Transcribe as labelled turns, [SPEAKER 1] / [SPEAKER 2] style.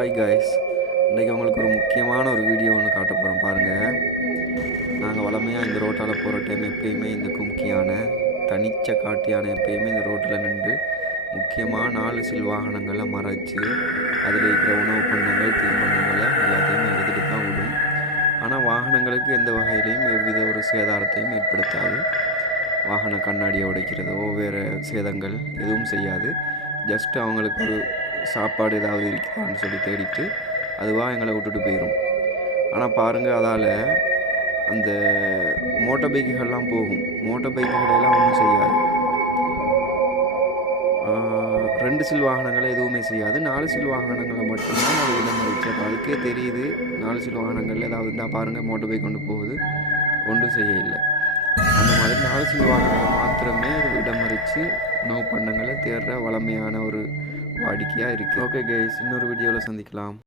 [SPEAKER 1] Hi guys இன்றைக்கி உங்களுக்கு ஒரு முக்கியமான ஒரு வீடியோ ஒன்று காட்ட போகிறோம் பாருங்கள் நாங்கள் வளமையாக இந்த ரோட்டால் போகிற டைம் எப்பயுமே இந்த கும்கியான தனிச்ச காட்டியான எப்பயுமே இந்த ரோட்டில் நின்று முக்கியமாக நாலு சில் வாகனங்களை மறைச்சு அதில் இருக்கிற உணவு பண்டங்கள் தீர்மானங்களை எல்லாத்தையும் எடுத்துகிட்டு தான் விடும் ஆனால் வாகனங்களுக்கு எந்த வகையிலையும் எவ்வித ஒரு சேதாரத்தையும் ஏற்படுத்தாது. வாகன கண்ணாடியை உடைக்கிறதோ வேறு சேதங்கள் எதுவும் செய்யாது. ஜஸ்ட் அவங்களுக்கு ஒரு சாப்பாடு ஏதாவது இருக்குதான்னு சொல்லி தேடிட்டு அதுவாக எங்களை விட்டுட்டு போயிடும் ஆனால் பாருங்கள் அதால் அந்த மோட்டார் பைக்குகள்லாம் போகும். மோட்டார் பைக்குகளெல்லாம் ஒன்றும் செய்யாது. ரெண்டு சில் வாகனங்களை எதுவுமே செய்யாது. நாலு சில் வாகனங்களை மட்டும்தான் அது இடம் அப்போ அதுக்கே தெரியுது நாலு சில் வாகனங்கள் ஏதாவது இருந்தால் பாருங்கள் மோட்டார் பைக் கொண்டு போகுது. ஒன்றும் செய்ய இல்லை அந்த மாதிரி நாலு சில் வாகனங்களை மாத்திரமே இது இடமறித்து உணவு பண்டங்களை தேடுற வளமையான ஒரு வாடிக்கையாக இருக்குது ஓகே கைஸ் இன்னொரு வீடியோவில் சந்திக்கலாம்.